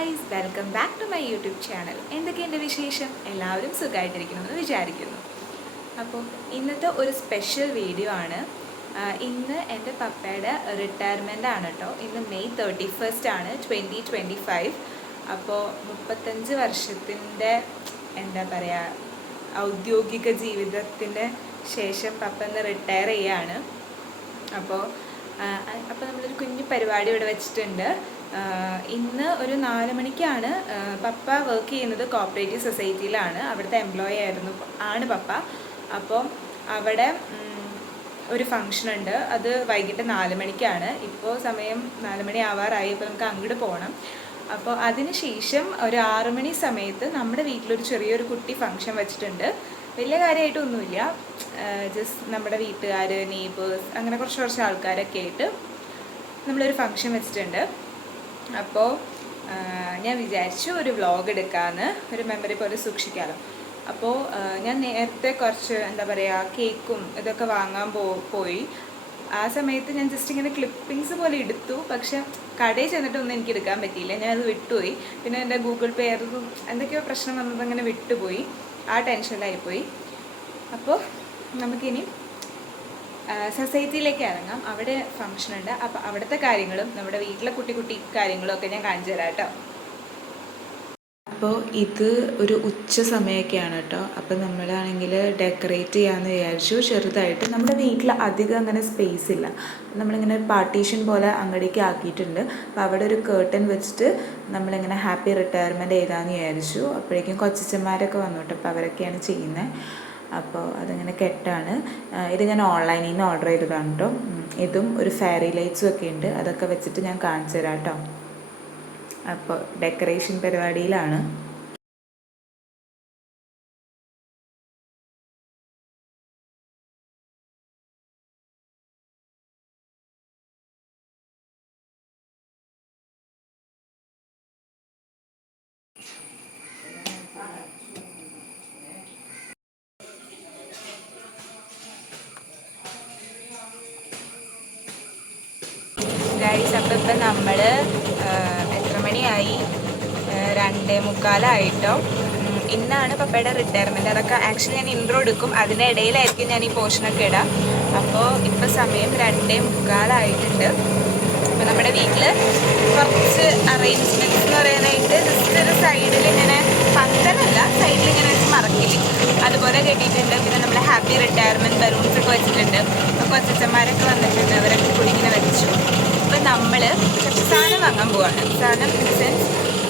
Guys, welcome back to my YouTube channel. എന്തൊക്കെയുണ്ട് വിശേഷം? എല്ലാവരും സുഖമായിട്ടിരിക്കണമെന്ന് വിചാരിക്കുന്നു. അപ്പോൾ ഇന്നത്തെ ഒരു സ്പെഷ്യൽ വീഡിയോ ആണ്. ഇന്ന് എൻ്റെ പപ്പയുടെ റിട്ടയർമെൻ്റ് ആണ് കേട്ടോ. ഇന്ന് മെയ് 31 ആണ് 2025. അപ്പോൾ 35 വർഷത്തിൻ്റെ എന്താ പറയുക ഔദ്യോഗിക ജീവിതത്തിൻ്റെ ശേഷം പപ്പ ഇന്ന് റിട്ടയർ ചെയ്യാണ്. അപ്പോൾ നമ്മളൊരു കുഞ്ഞു പരിപാടി ഇവിടെ വെച്ചിട്ടുണ്ട്. ഇന്ന് ഒരു 4 മണിക്കാണ്. പപ്പ വർക്ക് ചെയ്യുന്നത് കോപ്പറേറ്റീവ് സൊസൈറ്റിയിലാണ്. അവിടുത്തെ എംപ്ലോയി ആണ് പപ്പ. അപ്പോൾ അവിടെ ഒരു ഫങ്ഷൻ ഉണ്ട്. അത് വൈകിട്ട് 4 മണിക്കാണ്. ഇപ്പോൾ സമയം 4 മണി ആവാറായി. അപ്പോൾ നമുക്ക് അങ്ങോട്ട് പോകണം. അപ്പോൾ അതിന് ശേഷം ഒരു 6 മണി സമയത്ത് നമ്മുടെ വീട്ടിലൊരു ചെറിയൊരു കുട്ടി ഫങ്ഷൻ വെച്ചിട്ടുണ്ട്. വലിയ കാര്യമായിട്ടൊന്നുമില്ല, ജസ്റ്റ് നമ്മുടെ വീട്ടുകാർ, നെയ്ബേഴ്സ്, അങ്ങനെ കുറച്ച് ആൾക്കാരൊക്കെ ആയിട്ട് നമ്മളൊരു ഫങ്ഷൻ വെച്ചിട്ടുണ്ട്. അപ്പോൾ ഞാൻ വിചാരിച്ചു ഒരു വ്ളോഗ് എടുക്കാമെന്ന്, ഒരു മെമ്മറി പോലെ സൂക്ഷിക്കാമല്ലോ. അപ്പോൾ ഞാൻ നേരത്തെ കുറച്ച് എന്താ പറയുക കേക്കും ഇതൊക്കെ വാങ്ങാൻ പോയി. ആ സമയത്ത് ഞാൻ ജസ്റ്റ് ഇങ്ങനെ ക്ലിപ്പിങ്സ് പോലെ എടുത്തു. പക്ഷെ കടയിൽ ചെന്നിട്ടൊന്നും എനിക്ക് എടുക്കാൻ പറ്റിയില്ല, ഞാനത് വിട്ടുപോയി. പിന്നെ എൻ്റെ ഗൂഗിൾ പേ അതും എന്തൊക്കെയോ പ്രശ്നം വന്നത് അങ്ങനെ വിട്ടുപോയി. ആ ടെൻഷനിലായിപ്പോയി. അപ്പോൾ നമുക്കിനി സൊസൈറ്റിയിലേക്ക് ഇറങ്ങാം. അവിടെ ഫങ്ഷൻ ഉണ്ട്. അപ്പോൾ അവിടുത്തെ കാര്യങ്ങളും നമ്മുടെ വീട്ടിലെ കുട്ടി കാര്യങ്ങളും ഒക്കെ ഞാൻ കാണിച്ചു തരാം കേട്ടോ. അപ്പോൾ ഇത് ഒരു ഉച്ച സമയമൊക്കെയാണ് കേട്ടോ. അപ്പോൾ നമ്മളാണെങ്കിൽ ഡെക്കറേറ്റ് ചെയ്യാമെന്ന് വിചാരിച്ചു ചെറുതായിട്ട്. നമ്മുടെ വീട്ടിൽ അധികം അങ്ങനെ സ്പേസ് ഇല്ല. നമ്മളിങ്ങനെ പാർട്ടീഷൻ പോലെ അങ്ങടേക്ക് ആക്കിയിട്ടുണ്ട്. അപ്പോൾ അവിടെ ഒരു കേർട്ടൻ വെച്ചിട്ട് നമ്മളിങ്ങനെ ഹാപ്പി റിട്ടയർമെൻറ്റ് എഴുതാമെന്ന് വിചാരിച്ചു. അപ്പോഴേക്കും കൊച്ചച്ചന്മാരൊക്കെ വന്നു കേട്ടോ. അപ്പോൾ അവരൊക്കെയാണ് ചെയ്യുന്നത്. അപ്പോൾ അതിങ്ങനെ കെട്ടാണ്. ഇത് ഞാൻ ഓൺലൈനിൽ നിന്ന് ഓർഡർ ചെയ്തതാണ് കേട്ടോ. ഇതും ഒരു ഫെയറി ലൈറ്റ്സും ഒക്കെ ഉണ്ട്. അതൊക്കെ വെച്ചിട്ട് ഞാൻ കാണിച്ചു തരാം കേട്ടോ. അപ്പോൾ ഡെക്കറേഷൻ പരിപാടിയിലാണ്. ഗൈസ്, അപ്പോൾ ഇപ്പം നമ്മൾ എത്ര മണിയായി? 2:45 ഇന്നാണ് പപ്പയുടെ റിട്ടയർമെൻറ്റ്. അതൊക്കെ ആക്ച്വലി ഞാൻ ഇൻട്രോ എടുക്കും, അതിൻ്റെ ഇടയിലായിരിക്കും ഞാൻ ഈ പോർഷനൊക്കെ ഇടാം. അപ്പോൾ ഇപ്പോൾ സമയം 2:45. അപ്പോൾ നമ്മുടെ വീട്ടിൽ കുറച്ച് അറേഞ്ച്മെൻറ്റ്സ് എന്ന് പറയാനായിട്ട് ജസ്റ്റ് ഒരു സൈഡിൽ ഇങ്ങനെ പന്തലല്ല, സൈഡിൽ ഇങ്ങനെ വെച്ച് മറക്കില്ല അതുപോലെ കെട്ടിയിട്ടുണ്ട്. പിന്നെ നമ്മൾ ഹാപ്പി റിട്ടയർമെൻറ്റ് ബലൂൺസ് ഒക്കെ വെച്ചിട്ടുണ്ട്. അപ്പോൾ കൊച്ചച്ചന്മാരൊക്കെ വന്നിട്ടുണ്ട്, അവരൊക്കെ കൂടി ഇങ്ങനെ വെച്ചു. അപ്പോൾ നമ്മൾ കുറച്ച് സാധനം വാങ്ങാൻ പോവാണ്. സാധനം ഇൻ സെൻസ്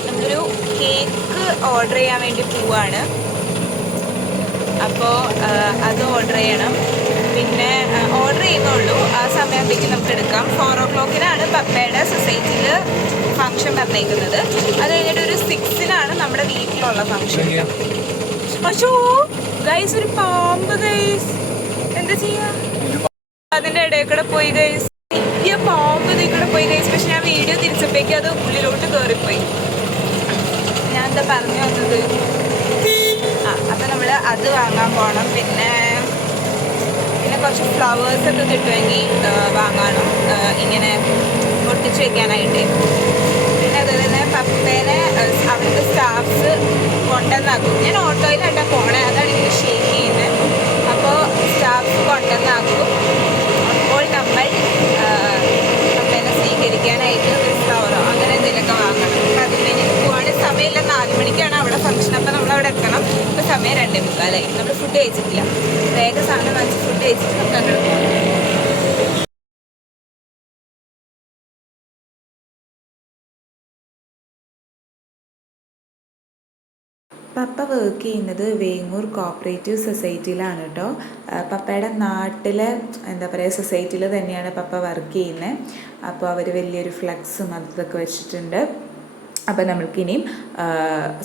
നമ്മളൊരു കേക്ക് ഓർഡർ ചെയ്യാൻ വേണ്ടി പോവാണ്. അപ്പോൾ അത് ഓർഡർ ചെയ്യണം. പിന്നെ ഓർഡർ ചെയ്യുന്നുള്ളൂ, ആ സമയത്തേക്ക് നമുക്ക് എടുക്കാം. 4 o'clockനാണ് പപ്പയുടെ സൊസൈറ്റിയിൽ ഫങ്ഷൻ പറഞ്ഞേക്കുന്നത്. അത് കഴിഞ്ഞിട്ട് ഒരു 6-നാണ് നമ്മുടെ വീട്ടിലുള്ള ഫങ്ഷൻ. പക്ഷോ ഗൈസ്, ഒരു പാമ്പ് ഗൈസ്, എന്താ ചെയ്യാ? അതിൻ്റെ ഇടയിൽ കൂടെ പോയി ഗൈസ്, വലിയ പാമ്പ് ഇതിൽ കൂടെ പോയി ഗൈസ്. പക്ഷെ ഞാൻ വീഡിയോ തിരിച്ചപ്പോഴേക്കും അത് ഉള്ളിലോട്ട് കയറിപ്പോയി. ഞാൻ എന്താ പറഞ്ഞു വന്നത്? അപ്പം നമ്മൾ അത് വാങ്ങാൻ പോകണം. പിന്നെ കുറച്ച് ഫ്ലവേഴ്സൊക്കെ കിട്ടുമെങ്കിൽ വാങ്ങാനും, ഇങ്ങനെ ഒട്ടിച്ച് വയ്ക്കാനായിട്ട്. പിന്നെ അതുപോലെ തന്നെ പപ്പേനെ അവിടുത്തെ സ്റ്റാഫ്സ് കൊണ്ടുവന്നാക്കും. ഞാൻ ഓട്ടോയിലായിട്ടാണ് പോണേ, അതാണ് ഇങ്ങനെ ഷേക്ക് ചെയ്യുന്നത്. അപ്പോൾ സ്റ്റാഫ്സ് കൊണ്ടുവന്നാക്കും. അപ്പോൾ നമ്മൾ പപ്പേനെ സ്വീകരിക്കാനായിട്ട് ഒരു ഫ്ലവറോ അങ്ങനെ എന്തെങ്കിലുമൊക്കെ വാങ്ങണം. അപ്പം അതിന് വേണ്ടി പോവാണെങ്കിൽ സമയമില്ല. 4 മണിക്കാണ് അവിടെ ഫംഗ്ഷൻ. അപ്പം നമ്മളവിടെ എത്തണം. ഇപ്പോൾ സമയം 2:45. നമ്മൾ ഫുഡ് കഴിച്ചിട്ടില്ല. വേഗം സാധനം വാങ്ങിച്ച് ഫുഡ് കഴിച്ചിട്ട് നമുക്ക് അങ്ങോട്ട് പോകാം. പപ്പ വർക്ക് ചെയ്യുന്നത് വേങ്ങൂർ കോപ്പറേറ്റീവ് സൊസൈറ്റിയിലാണ് കേട്ടോ. പപ്പയുടെ നാട്ടിലെ എന്താ പറയുക സൊസൈറ്റിയിൽ തന്നെയാണ് പപ്പ വർക്ക് ചെയ്യുന്നത്. അപ്പോൾ അവർ വലിയൊരു ഫ്ലക്സും അതൊക്കെ വെച്ചിട്ടുണ്ട്. അപ്പോൾ നമ്മൾക്കിനിയും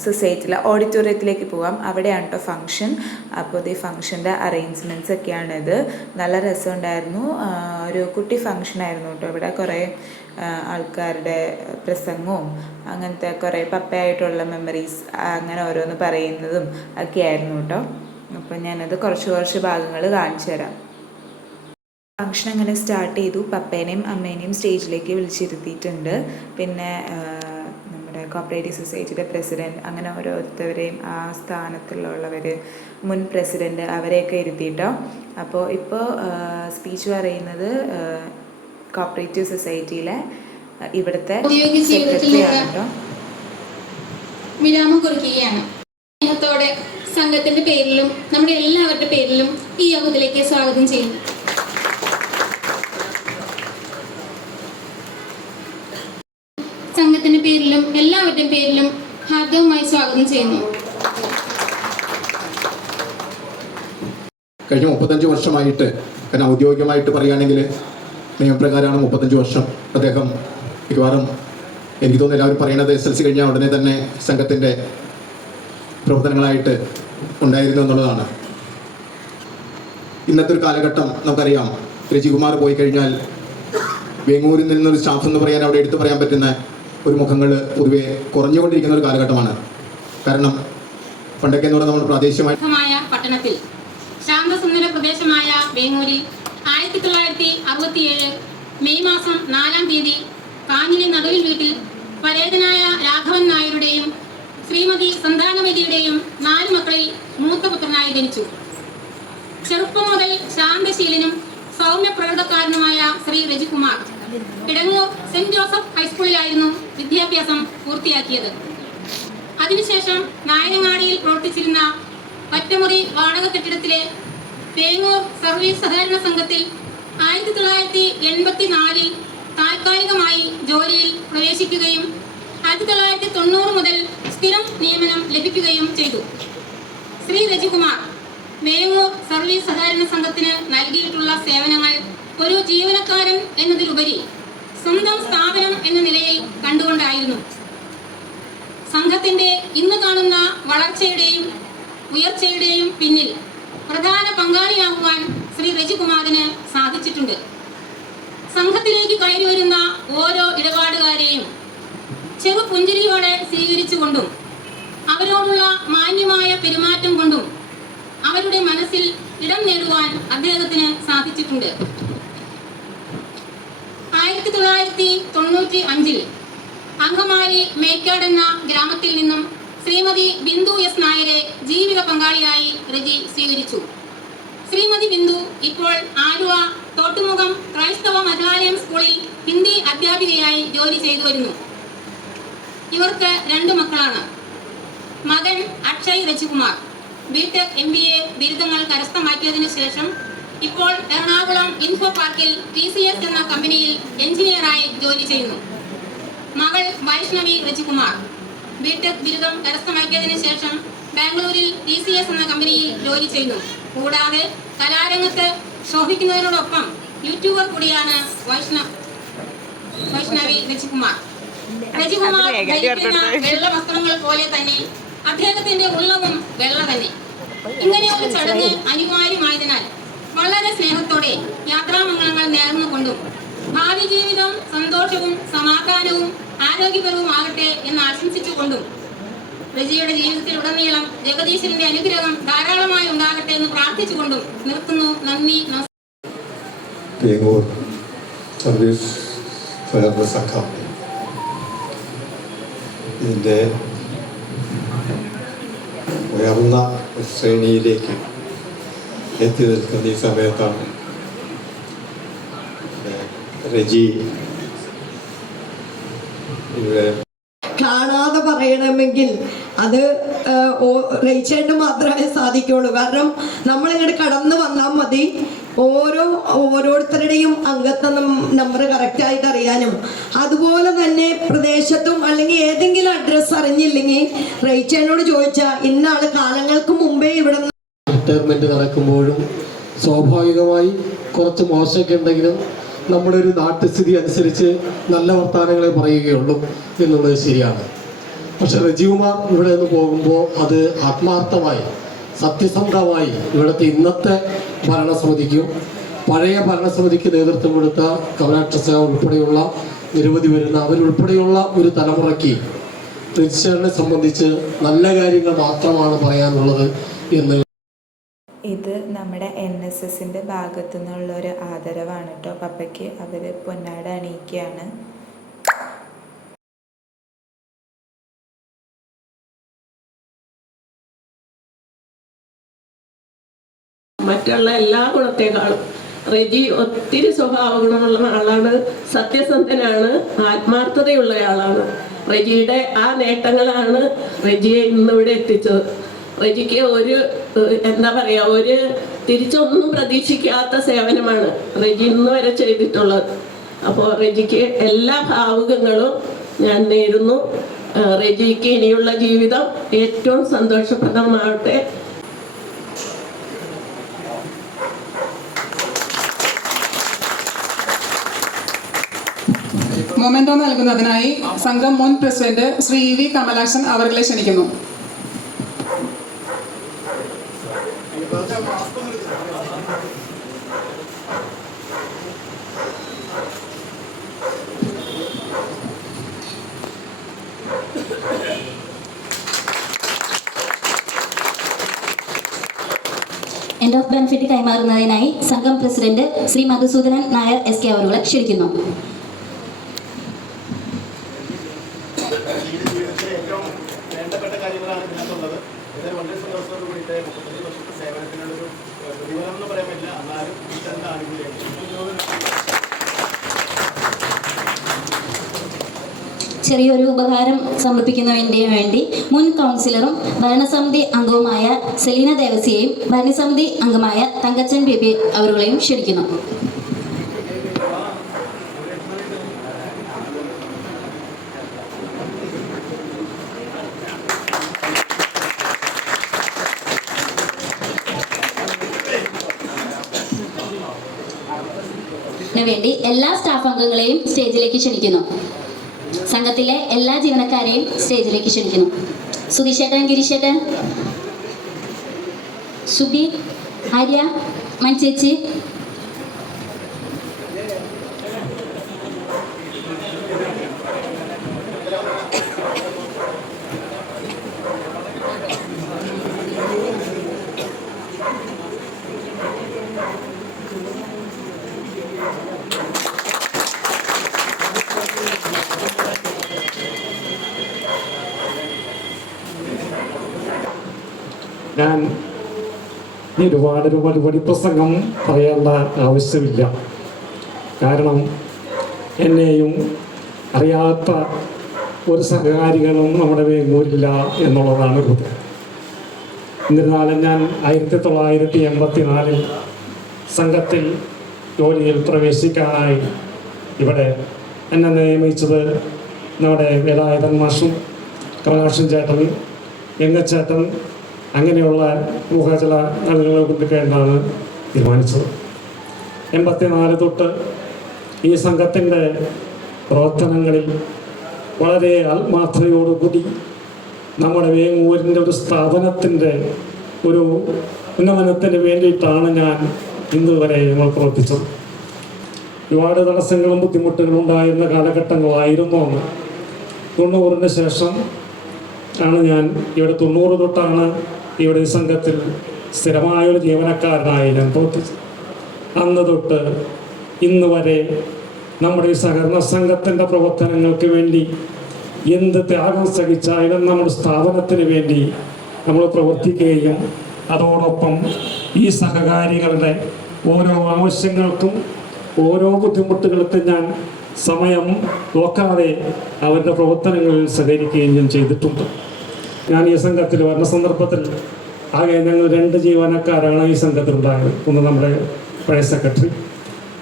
സൊസൈറ്റിയിലെ ഓഡിറ്റോറിയത്തിലേക്ക് പോകാം. അവിടെയാണ് കേട്ടോ ഫങ്ഷൻ. അപ്പോൾ ഈ ഫങ്ഷൻ്റെ അറേഞ്ച്മെൻറ്റ്സ് ഒക്കെയാണിത്. നല്ല രസമുണ്ടായിരുന്നു. ഒരു കുട്ടി ഫങ്ഷനായിരുന്നു കേട്ടോ. ഇവിടെ കുറേ ആൾക്കാരുടെ പ്രസംഗവും അങ്ങനത്തെ കുറേ പപ്പയായിട്ടുള്ള മെമ്മറീസ് അങ്ങനെ ഓരോന്ന് പറയുന്നതും ഒക്കെ ആയിരുന്നു കേട്ടോ. അപ്പോൾ ഞാനത് കുറച്ച് ഭാഗങ്ങൾ കാണിച്ചു തരാം. ഫങ്ഷൻ അങ്ങനെ സ്റ്റാർട്ട് ചെയ്തു. പപ്പേനെയും അമ്മേനെയും സ്റ്റേജിലേക്ക് വിളിച്ചിരുത്തിയിട്ടുണ്ട്. പിന്നെ കോപ്പറേറ്റീവ് സൊസൈറ്റിയുടെ പ്രസിഡൻറ്റ്, അങ്ങനെ ഓരോരുത്തരെയും ആ സ്ഥാനത്തുള്ളവർ, മുൻ പ്രസിഡൻറ്റ്, അവരെയൊക്കെ ഇരുത്തിയിട്ടോ. അപ്പോൾ ഇപ്പോൾ സ്പീച്ച് പറയുന്നത് കോപ്പറേറ്റീവ് സൊസൈറ്റിയിലെ ഇവിടുത്തെ സെക്രട്ടറിയാണ് കേട്ടോ. വിരാമം കുറിക്കുകയാണ്. സ്നേഹത്തോടെ സംഘത്തിന്റെ പേരിലും നമ്മുടെ എല്ലാവരുടെ പേരിലും ഈ യോഗത്തിലേക്ക് സ്വാഗതം ചെയ്യുന്നു. സംഘത്തിന്റെ പേരിലും എല്ലാവരുടെയും പേരിലും ഹാർദവമായി സ്വാഗതം ചെയ്യുന്നു. കഴിഞ്ഞ 35 വർഷമായിട്ട്, കാരണം ഔദ്യോഗികമായിട്ട് പറയുകയാണെങ്കിൽ നിയമപ്രകാരമാണ് 35 വർഷം. അദ്ദേഹം മിക്കവാറും എനിക്ക് തോന്നുന്നു എല്ലാവരും പറയുന്നത് SLC കഴിഞ്ഞാൽ ഉടനെ തന്നെ സംഘത്തിൻ്റെ പ്രവർത്തനങ്ങളായിട്ട് ഉണ്ടായിരുന്നു എന്നുള്ളതാണ്. ഇന്നത്തെ ഒരു കാലഘട്ടം നമുക്കറിയാം. രജികുമാർ പോയി കഴിഞ്ഞാൽ വേങ്ങൂരിൽ നിന്നൊരു സ്റ്റാഫ് എന്ന് പറയാൻ, അവിടെ എടുത്തു പറയാൻ പറ്റുന്ന ഒരു മുഖങ്ങൾ പൊതുവെ കുറഞ്ഞുകൊണ്ടിരിക്കുന്ന ഒരു കാലഘട്ടമാണ്. കാരണം പണ്ടൊക്കെ എന്ന് പറഞ്ഞാൽ നമ്മൾ പ്രാദേശികമായ പട്ടണത്തിൽ ശാന്തസുന്ദര പ്രദേശമായ വേങ്ങൂരിൽ 1967 മെയ് മാസം 4-ാം തീയതി കാഞ്ഞിലി നടുവിൽ വീട്ടിൽ പരേതനായ രാഘവൻ നായരുടെയും ശ്രീമതി സന്താനവതിയുടെയും 4 മക്കളിൽ മൂത്ത പുത്രനായി ജനിച്ചു. ചെറുപ്പം മുതൽ ശാന്തശീലനും സൗമ്യപ്രകൃതക്കാരനുമായ ശ്രീ രജികുമാർ കിടങ്ങൂർ സെന്റ് ജോസഫ് ഹൈസ്കൂളിലായിരുന്നു വിദ്യാഭ്യാസം പൂർത്തിയാക്കിയത്. അതിനുശേഷം നായരങ്ങാടിയിൽ പ്രവർത്തിച്ചിരുന്ന ഒറ്റമുറി വാടക കെട്ടിടത്തിലെ വേങ്ങൂർ സർവീസ് സഹകരണ സംഘത്തിൽ 1984 താൽക്കാലികമായി ജോലിയിൽ പ്രവേശിക്കുകയും 1990 മുതൽ സ്ഥിരം നിയമനം ലഭിക്കുകയും ചെയ്തു. ശ്രീ രജികുമാർ വേങ്ങൂർ സർവീസ് സഹകരണ സംഘത്തിന് നൽകിയിട്ടുള്ള സേവനങ്ങൾ ഒരു ജീവനക്കാരൻ എന്നതിലുപരി സ്വന്തം സ്ഥാപനം എന്ന നിലയിൽ കണ്ടുകൊണ്ടായിരുന്നു. സംഘത്തിന്റെ ഇന്ന് കാണുന്ന വളർച്ചയുടെയും ഉയർച്ചയുടെയും പിന്നിൽ പ്രധാന പങ്കാളിയാകുവാൻ ശ്രീ രജികുമാറിന് സാധിച്ചിട്ടുണ്ട്. സംഘത്തിലേക്ക് കയറി വരുന്ന ഓരോ ഇടപാടുകാരെയും ചെറുപുഞ്ചിരിയോടെ സ്വീകരിച്ചുകൊണ്ടും അവരോടുള്ള മാന്യമായ പെരുമാറ്റം കൊണ്ടും അവരുടെ മനസ്സിൽ ഇടം നേടുവാൻ അദ്ദേഹത്തിന് സാധിച്ചിട്ടുണ്ട്. 1995 അങ്കമാലി മേക്കാട് എന്ന ഗ്രാമത്തിൽ നിന്നും ശ്രീമതി ബിന്ദു എസ് നായരെ ജീവിത പങ്കാളിയായി രജി സ്വീകരിച്ചു. ശ്രീമതി ബിന്ദു ഇപ്പോൾ ആലുവ തോട്ടുമുഖം ക്രൈസ്തവ മതാലയം സ്കൂളിൽ ഹിന്ദി അധ്യാപികയായി ജോലി ചെയ്തു വരുന്നു. ഇവർക്ക് 2 മക്കളാണ്. മകൻ അക്ഷയ് രജികുമാർ ബിടെക് MBA ബിരുദങ്ങൾ കരസ്ഥമാക്കിയതിനു ശേഷം ഇപ്പോൾ എറണാകുളം ഇൻഫോ പാർക്കിൽ TCS എന്ന കമ്പനിയിൽ എഞ്ചിനീയറായി ജോലി ചെയ്യുന്നു. മകൾ വൈഷ്ണവി രജികുമാർ ബിടെക് ബിരുദം കരസ്ഥമാക്കിയതിനു ശേഷം ബാംഗ്ലൂരിൽ TCS എന്ന കമ്പനിയിൽ ജോലി ചെയ്യുന്നു. കൂടാതെ കലാരംഗത്ത് ശോഭിക്കുന്നതിനോടൊപ്പം യൂട്യൂബർ കൂടിയാണ് വൈഷ്ണവി രജികുമാർ. രജികുമാർ ധരിക്കുന്ന വെള്ള വസ്ത്രങ്ങൾ പോലെ തന്നെ അദ്ദേഹത്തിന്റെ ഉള്ളവും വെള്ള തന്നെ. ഇങ്ങനെ ഒരു ചടങ്ങ് അനിവാര്യമായതിനാൽ വളരെ സ്നേഹത്തോടെ യാത്രാമംഗളങ്ങൾ നേർന്നുകൊണ്ടും ഭാവി ജീവിതം സന്തോഷവും സമാധാനവും ആരോഗ്യപരവുമാകട്ടെ എന്ന് ആശംസിച്ചുകൊണ്ടും രജിയുടെ ജീവിതത്തിൽ ഉടനീളം ജഗദീശ്വരന്റെ അനുഗ്രഹം ധാരാളമായി ഉണ്ടാകട്ടെ എന്ന് പ്രാർത്ഥിച്ചുകൊണ്ടും നിർത്തുന്നു. നന്ദി. സർവീസ് സഹകരണ സംഘം ഇതിൻ്റെ ഉയർന്ന ശ്രേണിയിലേക്ക് എത്തി നിൽക്കുന്ന ഈ സമയത്താണ് രജി കാണാതെ പറയണമെങ്കിൽ അത് റേച്ചേട്ട് മാത്രമേ സാധിക്കുള്ളൂ. കാരണം നമ്മളിങ്ങോട്ട് കടന്നു വന്നാൽ മതി. ഓരോരുത്തരുടെയും അംഗത്വ നമ്പർ കറക്റ്റായിട്ട് അറിയാനും അതുപോലെ തന്നെ പ്രദേശത്തും അല്ലെങ്കിൽ ഏതെങ്കിലും അഡ്രസ്സ് അറിഞ്ഞില്ലെങ്കിൽ റേച്ചേനോട് ചോദിച്ചാൽ ഇന്ന ആള് കാലങ്ങൾക്ക് മുമ്പേ ഇവിടെ റിട്ടയർമെൻറ്റ് നടക്കുമ്പോഴും സ്വാഭാവികമായി കുറച്ച് മോശമൊക്കെ ഉണ്ടെങ്കിലും നമ്മുടെ ഒരു നാട്ടുസ്ഥിതി അനുസരിച്ച് നല്ല വർത്തമാനങ്ങളെ പറയുകയുള്ളൂ എന്നുള്ളത് ശരിയാണ്. പക്ഷെ രജികുമാർ ഇവിടെ നിന്ന് പോകുമ്പോൾ അത് ആത്മാർത്ഥമായി സത്യസന്ധമായി ഇവിടുത്തെ ഇന്നത്തെ ഭരണസമിതിക്കും പഴയ ഭരണസമിതിക്ക് നേതൃത്വം കൊടുത്ത കമലാക്ഷ ഉൾപ്പെടെയുള്ള നിരവധി വരുന്ന അവരുൾപ്പെടെയുള്ള ഒരു തലമുറയ്ക്ക് രജിസ്റ്ററിനെ സംബന്ധിച്ച് നല്ല കാര്യങ്ങൾ മാത്രമാണ് പറയാനുള്ളത് എന്ന്. ഇത് നമ്മുടെ NSSൻ്റെ ഭാഗത്തു നിന്നുള്ളൊരു ആദരവാണ് കേട്ടോ. പപ്പയ്ക്ക് അവർ പൊന്നാട അണിയിക്കുകയാണ്. മറ്റുള്ള എല്ലാ ഗുണത്തെക്കാളും റെജി ഒത്തിരി സ്വഭാവ ഗുണമുള്ള ആളാണ്, സത്യസന്ധനാണ്, ആത്മാർത്ഥതയുള്ള ആളാണ്. റെജിയുടെ ആ നേട്ടങ്ങളാണ് റെജിയെ ഇന്നിവിടെ എത്തിച്ചത്. റെജിക്ക് എന്താ പറയുക, ഒരു തിരിച്ചൊന്നും പ്രതീക്ഷിക്കാത്ത സേവനമാണ് റെജി ഇന്ന് വരെ ചെയ്തിട്ടുള്ളത്. അപ്പോൾ റെജിക്ക് എല്ലാ ഭാവുകങ്ങളും ഞാൻ നേരുന്നു. റെജിക്ക് ഇനിയുള്ള ജീവിതം ഏറ്റവും സന്തോഷപ്രദമാവട്ടെ. മൊമെന്റോ നൽകുന്നതിനായി സംഘം മുൻ പ്രസിഡന്റ് ശ്രീ വി കമലാക്ഷൻ അവരെ ക്ഷണിക്കുന്നു. എൻഡ് ഓഫ് ബെനിഫിറ്റ് കൈമാറുന്നതിനായി സംഘം പ്രസിഡന്റ് ശ്രീ മധുസൂദനൻ നായർ SK അവരെ ക്ഷണിക്കുന്നു. ചെറിയൊരു ഉപഹാരം സമർപ്പിക്കുന്നതിന് വേണ്ടി മുൻ കൗൺസിലറും ഭരണസമിതി അംഗവുമായ സെലീന ദേവസിയെയും ഭരണസമിതി അംഗമായ തങ്കച്ചൻ ബേബി അവരുടെയും ക്ഷണിക്കുന്നു. വേണ്ടി എല്ലാ സ്റ്റാഫ് അംഗങ്ങളെയും സ്റ്റേജിലേക്ക് ക്ഷണിക്കുന്നു. സംഘത്തിലെ എല്ലാ ജീവനക്കാരെയും സ്റ്റേജിലേക്ക് ക്ഷണിക്കുന്നു. സുധീഷേട്ടൻ, ഗിരീഷേട്ടൻ, സുബി, ആര്യ, മൺചേച്ചി, ഞാൻ ഒരുപാട് പ്രസംഗം പറയേണ്ട ആവശ്യമില്ല. കാരണം എന്നെയും അറിയാത്ത ഒരു സഹകാരികളും നമ്മുടെ വേങ്ങൂരില്ല എന്നുള്ളതാണ് ഇത്. എന്നിരുന്നാലും ഞാൻ 1984 സംഘത്തിൽ ജോലിയിൽ പ്രവേശിക്കാനായി ഇവിടെ എന്നെ നിയമിച്ചത് നമ്മുടെ വേലായുധൻ മാഷും കമലാക്ഷൻ ചേട്ടൻ, എങ്ങച്ചേട്ടൻ, അങ്ങനെയുള്ള ചില ആളുകളെ കൊണ്ടിരിക്കേണ്ടാണ് തീരുമാനിച്ചത്. 84 തൊട്ട് ഈ സംഘത്തിൻ്റെ പ്രവർത്തനങ്ങളിൽ വളരെ ആത്മാർത്ഥതയോടുകൂടി നമ്മുടെ വേങ്ങൂരിൻ്റെ ഒരു സ്ഥാപനത്തിൻ്റെ ഒരു ഉന്നമനത്തിന് വേണ്ടിയിട്ടാണ് ഞാൻ ഇന്ന് വരെ നമ്മൾ പ്രവർത്തിച്ചത്. ഒരുപാട് തടസ്സങ്ങളും ബുദ്ധിമുട്ടുകളും ഉണ്ടായിരുന്ന കാലഘട്ടങ്ങളായിരുന്നു അന്ന്. 90-ന് ശേഷം ആണ് ഞാൻ ഇവിടെ 90 തൊട്ടാണ് ഇവിടെ ഈ സംഘത്തിൽ സ്ഥിരമായൊരു ജീവനക്കാരനായി ഞാൻ പ്രവർത്തിച്ചത്. അന്ന് തൊട്ട് ഇന്ന് വരെ നമ്മുടെ ഈ സഹകരണ സംഘത്തിൻ്റെ പ്രവർത്തനങ്ങൾക്ക് വേണ്ടി എന്ത് ത്യാഗം സഹിച്ചാലും നമ്മുടെ സ്ഥാപനത്തിന് വേണ്ടി നമ്മൾ പ്രവർത്തിക്കുകയും അതോടൊപ്പം ഈ സഹകാരികളുടെ ഓരോ ആവശ്യങ്ങൾക്കും ഓരോ ബുദ്ധിമുട്ടുകൾക്കും ഞാൻ സമയം നോക്കാതെ അവരുടെ പ്രവർത്തനങ്ങളിൽ സഹകരിക്കുകയും ചെയ്തിട്ടുണ്ട്. ഞാൻ ഈ സംഘത്തിൽ വരുന്ന സന്ദർഭത്തിൽ ആകെ ഞങ്ങൾ 2 ജീവനക്കാരാണ് ഈ സംഘത്തിലുണ്ടായത്. ഒന്ന് നമ്മുടെ പഴയ സെക്രട്ടറി,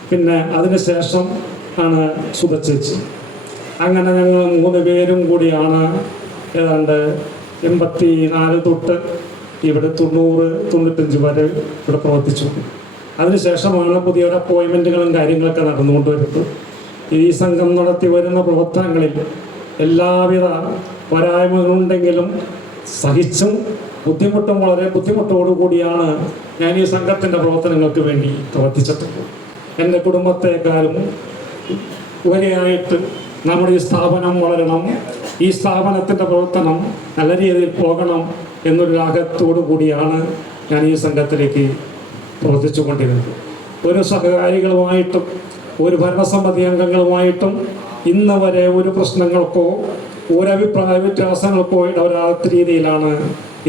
പിന്നെ അതിനുശേഷം ആണ് സുധച്ചേച്ചി. അങ്ങനെ ഞങ്ങൾ 3 പേരും കൂടിയാണ് ഏതാണ്ട് 84 തൊട്ട് ഇവിടെ 90-95 വരെ ഇവിടെ പ്രവർത്തിച്ചു. അതിനുശേഷമാണ് പുതിയ അപ്പോയിൻമെൻറ്റുകളും കാര്യങ്ങളൊക്കെ നടന്നുകൊണ്ട് വരുന്നത്. ഈ സംഘം നടത്തി വരുന്ന പ്രവർത്തനങ്ങളിൽ എല്ലാവിധ പോരായ്മകളുണ്ടെങ്കിലും സഹിച്ചും വളരെ ബുദ്ധിമുട്ടോടുകൂടിയാണ് ഞാൻ ഈ സംഘത്തിൻ്റെ പ്രവർത്തനങ്ങൾക്ക് വേണ്ടി പ്രവർത്തിച്ചിട്ടുള്ളത്. എൻ്റെ കുടുംബത്തെക്കാളും ഉപരിയായിട്ട് നമ്മുടെ ഈ സ്ഥാപനം വളരണം, ഈ സ്ഥാപനത്തിൻ്റെ പ്രവർത്തനം നല്ല രീതിയിൽ പോകണം എന്നൊരു ആഗ്രഹത്തോടു കൂടിയാണ് ഞാൻ ഈ സംഘത്തിലേക്ക് പ്രവർത്തിച്ചു കൊണ്ടിരുന്നത്. ഒരു സഹകാരികളുമായിട്ടും ഒരു ഭരണസമിതി അംഗങ്ങളുമായിട്ടും ഇന്ന് വരെ ഒരു പ്രശ്നങ്ങൾക്കോ ഒരു അഭിപ്രായ വ്യത്യാസങ്ങൾക്കോ ഇടവരാത്ത രീതിയിലാണ്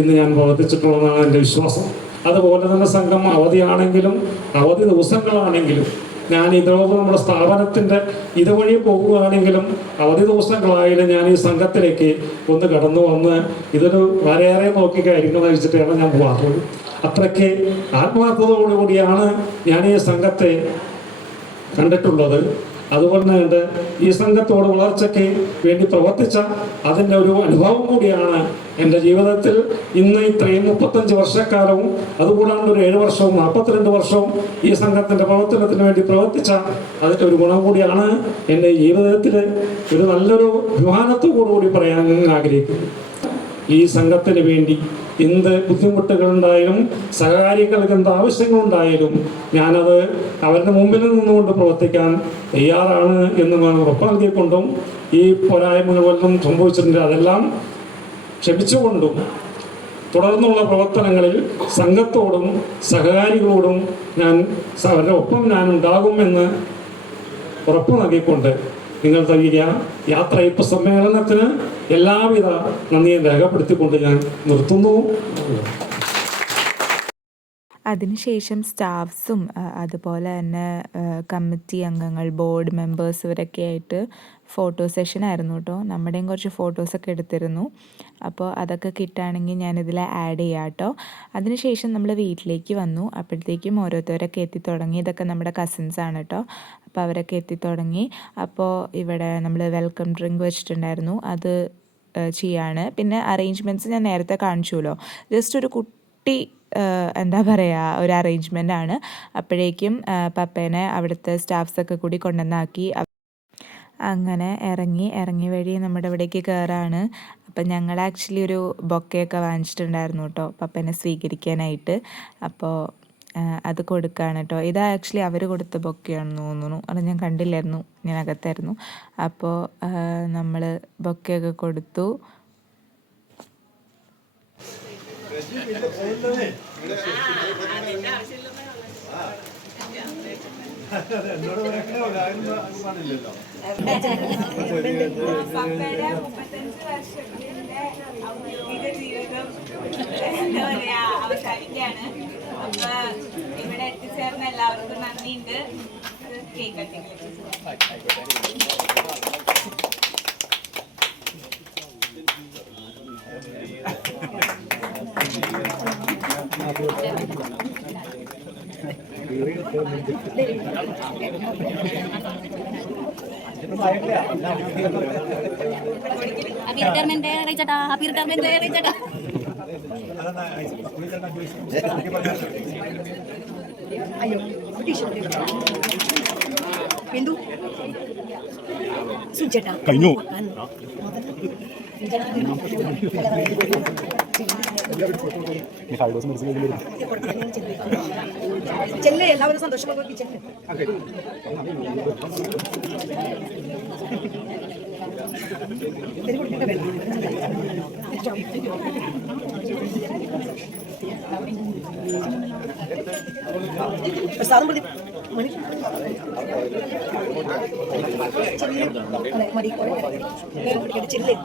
ഇന്ന് ഞാൻ പ്രവർത്തിച്ചിട്ടുള്ളതാണ് എൻ്റെ വിശ്വാസം. അതുപോലെ തന്നെ സംഘം അവധിയാണെങ്കിലും അവധി ദിവസങ്ങളാണെങ്കിലും ഞാൻ ഇതോടൊപ്പം നമ്മുടെ സ്ഥാപനത്തിൻ്റെ ഇതുവഴി പോകുകയാണെങ്കിലും അവധി ദിവസങ്ങളായാലും ഞാൻ ഈ സംഘത്തിലേക്ക് ഒന്ന് കടന്നു വന്ന് ഇതൊരു വളരെയേറെ നോക്കി കാര്യങ്ങൾ വെച്ചിട്ടാണ് ഞാൻ പോകാറുള്ളത്. അത്രയ്ക്ക് ആത്മാർത്ഥതയോടുകൂടിയാണ് ഞാൻ ഈ സംഘത്തെ കണ്ടിട്ടുള്ളത്. അതുകൊണ്ട് തന്നെ ഈ സംഘത്തോട് വളർച്ചയ്ക്ക് വേണ്ടി പ്രവർത്തിച്ച അതിൻ്റെ ഒരു അനുഭവം കൂടിയാണ് എൻ്റെ ജീവിതത്തിൽ ഇന്ന് ഇത്രയും 35 വർഷക്കാലവും അതുകൂടാണ്ട് ഒരു 7 വർഷവും 42 വർഷവും ഈ സംഘത്തിൻ്റെ പ്രവർത്തനത്തിന് വേണ്ടി പ്രവർത്തിച്ച അതിൻ്റെ ഒരു ഗുണം കൂടിയാണ് എൻ്റെ ജീവിതത്തിൽ ഒരു നല്ലൊരു അഭിമാനത്തോടുകൂടി പറയാൻ ആഗ്രഹിക്കുന്നു. ഈ സംഘത്തിന് വേണ്ടി എന്ത് ബുദ്ധിമുട്ടുകളുണ്ടായാലും സഹകാരികൾക്ക് എന്ത് ആവശ്യങ്ങളുണ്ടായാലും ഞാനത് അവരുടെ മുമ്പിൽ നിന്നുകൊണ്ട് പ്രവർത്തിക്കാൻ തയ്യാറാണ് എന്ന് ഉറപ്പ് നൽകിക്കൊണ്ടും ഈ പോരായ്മകൾ വല്ലതും സംഭവിച്ചിട്ടുണ്ട് അതെല്ലാം ക്ഷമിച്ചുകൊണ്ടും തുടർന്നുള്ള പ്രവർത്തനങ്ങളിൽ സംഘത്തോടും സഹകാരികളോടും ഞാൻ അവരുടെ ഒപ്പം ഞാൻ ഉണ്ടാകുമെന്ന് ഉറപ്പ് നൽകിക്കൊണ്ട് നിങ്ങൾ നൽകിയ യാത്രയപ്പ് സമ്മേളനത്തിന് എല്ലാവിധ നന്ദിയും രേഖപ്പെടുത്തിക്കൊണ്ട് ഞാൻ നിർത്തുന്നു. അതിനുശേഷം സ്റ്റാഫ്സും അതുപോലെ തന്നെ കമ്മിറ്റി അംഗങ്ങൾ, ബോർഡ് മെമ്പേഴ്സ് ഇവരൊക്കെ ആയിട്ട് ഫോട്ടോ സെഷൻ ആയിരുന്നു കേട്ടോ. നമ്മുടെയും കുറച്ച് ഫോട്ടോസൊക്കെ എടുത്തിരുന്നു. അപ്പോൾ അതൊക്കെ കിട്ടുകയാണെങ്കിൽ ഞാനിതിൽ ആഡ് ചെയ്യാം കേട്ടോ. അതിനുശേഷം നമ്മൾ വീട്ടിലേക്ക് വന്നു. അപ്പോഴത്തേക്കും ഓരോരുത്തരൊക്കെ എത്തിത്തുടങ്ങി. ഇതൊക്കെ നമ്മുടെ കസിൻസാണ് കേട്ടോ. അപ്പോൾ അവരൊക്കെ എത്തിത്തുടങ്ങി. അപ്പോൾ ഇവിടെ നമ്മൾ വെൽക്കം ഡ്രിങ്ക് വെച്ചിട്ടുണ്ടായിരുന്നു, അത് ചെയ്യാണ്. പിന്നെ അറേഞ്ച്മെൻറ്റ്സ് ഞാൻ നേരത്തെ കാണിച്ചുല്ലോ. ജസ്റ്റ് ഒരു കുട്ടി എന്താ പറയുക ഒരു അറേഞ്ച്മെൻ്റ് ആണ്. അപ്പോഴേക്കും പപ്പേനെ അവിടുത്തെ സ്റ്റാഫ്സൊക്കെ കൂടി കൊണ്ടുവന്നാക്കി. അങ്ങനെ ഇറങ്ങി വഴി നമ്മുടെ ഇവിടേക്ക് കയറാണ്. അപ്പം ഞങ്ങൾ ആക്ച്വലി ഒരു ബൊക്കെയൊക്കെ വാങ്ങിച്ചിട്ടുണ്ടായിരുന്നു കേട്ടോ പപ്പേനെ സ്വീകരിക്കാനായിട്ട്. അപ്പോൾ അത് കൊടുക്കുകയാണ് കേട്ടോ. ഇത് ആക്ച്വലി അവർ കൊടുത്ത ബൊക്കെയാണെന്ന് തോന്നുന്നു, അത് ഞാൻ കണ്ടില്ലായിരുന്നു, ഞാൻ അകത്തായിരുന്നു. അപ്പോൾ നമ്മൾ ബൊക്കെയൊക്കെ കൊടുത്തു. അവസാനിക്കുകയാണ്. അപ്പൊ ഇവിടെ എത്തിച്ചേർന്ന എല്ലാവർക്കും നന്ദിയുണ്ട്. കേക്ക് കട്ടിങ് കഴിഞ്ഞു. ചെല്ലേ എല്ലാവരും സന്തോഷമാക്കി ചെല്ലേ. പ്രസാദം പ്രതി മണി മതി ചെല്ലേ.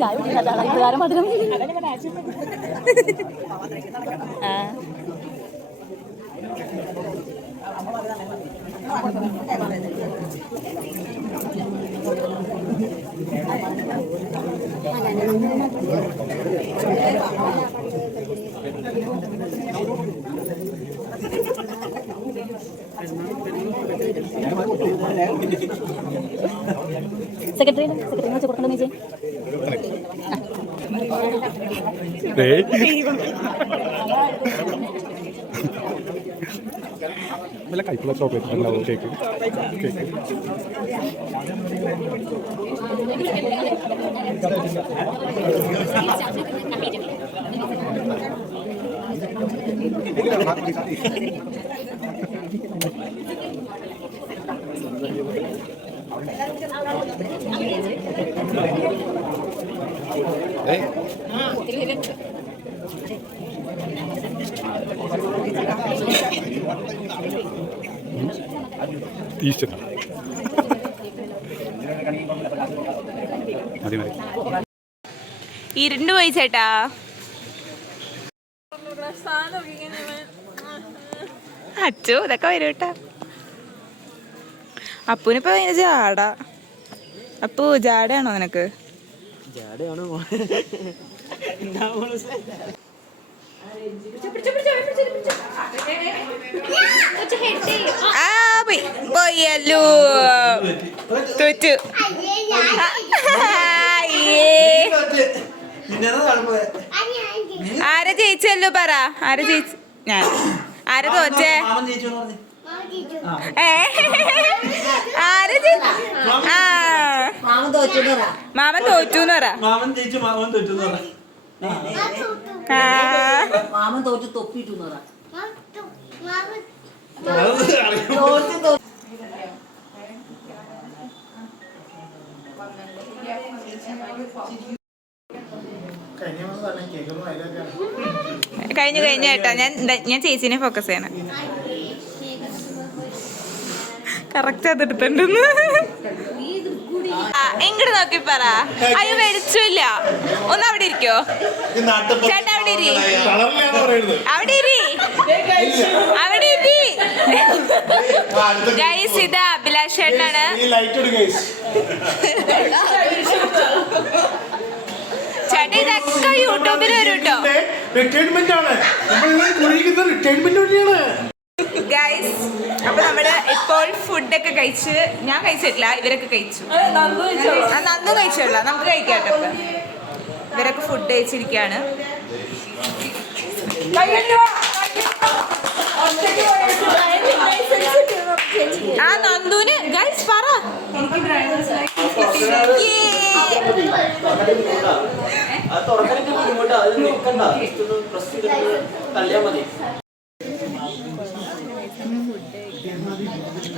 ചായ കുടിക്കാരം മധുരം സെക്രട്ടറി വെച്ച് കൊടുക്കണമെന്ന് വെച്ചേ നല്ല കൈപ്പുള്ള ചോക്ലേറ്റ് ഉണ്ടാവും കേക്ക്. കേക്ക് ഇരുണ്ട് പോയി ചേട്ടാ. അച്ചു ഇതൊക്കെ വരും കേട്ടാ. അപ്പൂനിപ്പോ ജാട. അപ്പു ജാടയാണോ നിനക്ക്? പോയല്ലോ തോറ്റു. ആരാ ജയിച്ചല്ലോ പറ. ആരാ ജയിച്ചു? ഞാൻ. ആരാ തോറ്റേ? മാമൻ തോറ്റൂന്ന് പറ. മാമൻ തോറ്റു തൊപ്പിട്ടു. കഴിഞ്ഞു കേട്ടാ. ഞാൻ ചേച്ചിനെ ഫോക്കസ് ചെയ്യണം. കറക്റ്റ് അതെടുത്തിട്ടുണ്ടെന്ന്. ഇങ്ങോട്ട് നോക്കി പറ. അയ്യോ വെളിച്ചില്ല. ഒന്ന് അവിടെ ഇരിക്കോ ചേട്ടാ. അവിടെ ഇരി. അവിടെ ഇരി. അവിടെ ഇരി. ഗൈസ് ഇത് അഭിലാഷ് ചേട്ടനാണ്. ചേട്ടാ ഇതൊക്കെ യൂട്യൂബിൽ വരും കേട്ടോ. ഗൈസ് അപ്പൊ നമ്മള് ഇപ്പോൾ ഫുഡൊക്കെ കഴിച്ച്, ഞാൻ കഴിച്ചിട്ടില്ല, ഇവരൊക്കെ കഴിച്ചു. നന്നു കഴിച്ചില്ല. നമുക്ക് കഴിക്കാട്ടോ. ഇവരൊക്കെ ഫുഡ് കഴിച്ചിരിക്കുകയാണ്. ആ നന്ദുവിന് ഗൈസ് പറ.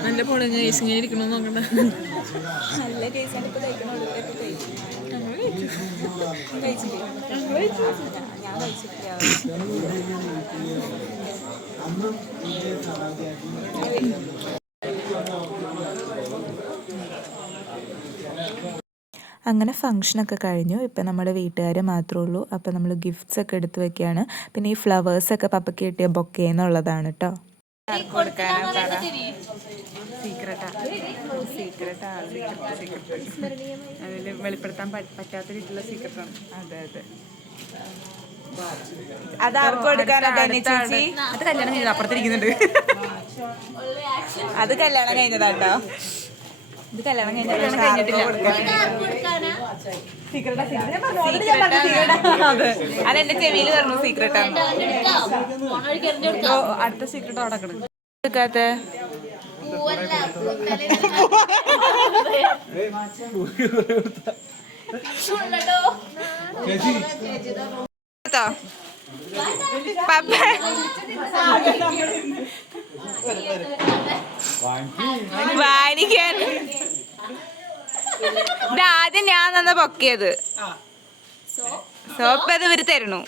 നല്ല പോണ കേസ് ഇങ്ങനെ ഇരിക്കണോ നോക്കണ്ട. നല്ല കേസാണ് ഇപ്പൊ കഴിക്കണുള്ളൂ. ഞാൻ കഴിച്ചിട്ടില്ല. അങ്ങനെ ഫങ്ഷനൊക്കെ കഴിഞ്ഞു. ഇപ്പം നമ്മുടെ വീട്ടുകാർ മാത്രമേ ഉള്ളൂ. അപ്പം നമ്മൾ ഗിഫ്റ്റ്സ് ഒക്കെ എടുത്ത് വെക്കുകയാണ്. പിന്നെ ഈ ഫ്ലവേഴ്സൊക്കെ പപ്പയ്ക്ക് കിട്ടിയ ബൊക്കേന്നുള്ളതാണ് കേട്ടോ. അതിൽ വെളിപ്പെടുത്താൻ പറ്റാത്ത രീതിയിലുള്ള സീക്രട്ടാണ്. അതെ അതെ. അതാർക്കും കൊടുക്കാനാ ചേച്ചി? അത് കല്യാണം കഴിഞ്ഞത് അപ്പുറത്തിരിക്കുന്നുണ്ട്. അത് കല്യാണം കഴിഞ്ഞതാട്ടോ. ഇത് കല്യാണം കഴിഞ്ഞിട്ടില്ല. അതെന്റെ ചെവിയിൽ പറഞ്ഞു സീക്രട്ടാണ്. അടുത്ത സീക്രട്ട് അവിടെ എടുക്കാത്ത വാനിക്കാൻ ഇതാദ്യം ഞാൻ തന്ന പൊക്കിയത് സോപ്പ് അത് ഇവര് തരണു.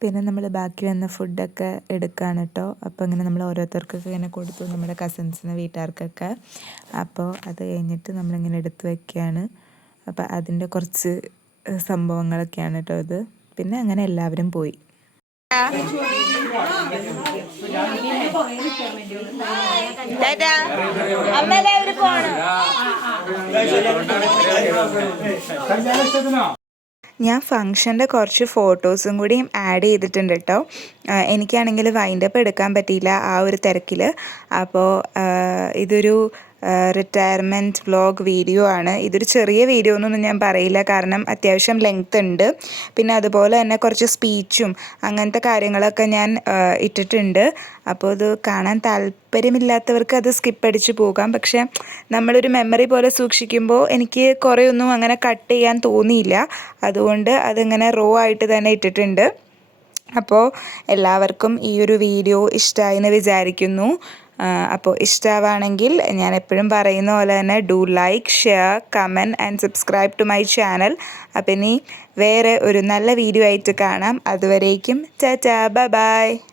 പിന്നെ നമ്മൾ ബാക്കി വന്ന ഫുഡൊക്കെ എടുക്കുകയാണ് കേട്ടോ. അപ്പോൾ ഇങ്ങനെ നമ്മൾ ഓരോരുത്തർക്കൊക്കെ ഇങ്ങനെ കൊടുത്തു, നമ്മുടെ കസിൻസിന്, വീട്ടുകാർക്കൊക്കെ. അപ്പോൾ അത് കഴിഞ്ഞിട്ട് നമ്മളിങ്ങനെ എടുത്തു വയ്ക്കുകയാണ്. അപ്പോൾ അതിൻ്റെ കുറച്ച് സംഭവങ്ങളൊക്കെയാണ് കേട്ടോ ഇത്. പിന്നെ അങ്ങനെ എല്ലാവരും പോയി. ഞാൻ ഫങ്ഷൻ്റെ കുറച്ച് ഫോട്ടോസും കൂടിയും ആഡ് ചെയ്തിട്ടുണ്ട് കേട്ടോ. എനിക്കാണെങ്കിൽ വൈൻഡപ്പ് എടുക്കാൻ പറ്റിയില്ല ആ ഒരു തിരക്കിൽ. അപ്പോൾ ഇതൊരു റിട്ടയർമെൻറ്റ് വ്ലോഗ് വീഡിയോ ആണ്. ഇതൊരു ചെറിയ വീഡിയോ എന്നൊന്നും ഞാൻ പറയില്ല, കാരണം അത്യാവശ്യം ലെങ്ത് ഉണ്ട്. പിന്നെ അതുപോലെ തന്നെ കുറച്ച് സ്പീച്ചും അങ്ങനത്തെ കാര്യങ്ങളൊക്കെ ഞാൻ ഇട്ടിട്ടുണ്ട്. അപ്പോൾ ഇത് കാണാൻ താല്പര്യമില്ലാത്തവർക്ക് അത് സ്കിപ്പ് അടിച്ച് പോകാം. പക്ഷേ നമ്മളൊരു മെമ്മറി പോലെ സൂക്ഷിക്കുമ്പോൾ എനിക്ക് കുറേയൊന്നും അങ്ങനെ കട്ട് ചെയ്യാൻ തോന്നിയില്ല. അതുകൊണ്ട് അതിങ്ങനെ റോ ആയിട്ട് തന്നെ ഇട്ടിട്ടുണ്ട്. അപ്പോൾ എല്ലാവർക്കും ഈ ഒരു വീഡിയോ ഇഷ്ടമായി എന്ന് വിചാരിക്കുന്നു. അപ്പോൾ ഇഷ്ടമാണെങ്കിൽ ഞാൻ എപ്പോഴും പറയുന്ന പോലെ തന്നെ do like, share, comment and subscribe to my channel. അപ്പം ഇനി വേറെ ഒരു നല്ല വീഡിയോ ആയിട്ട് കാണാം. അതുവരേക്കും ടാറ്റാ, ബൈ ബൈ.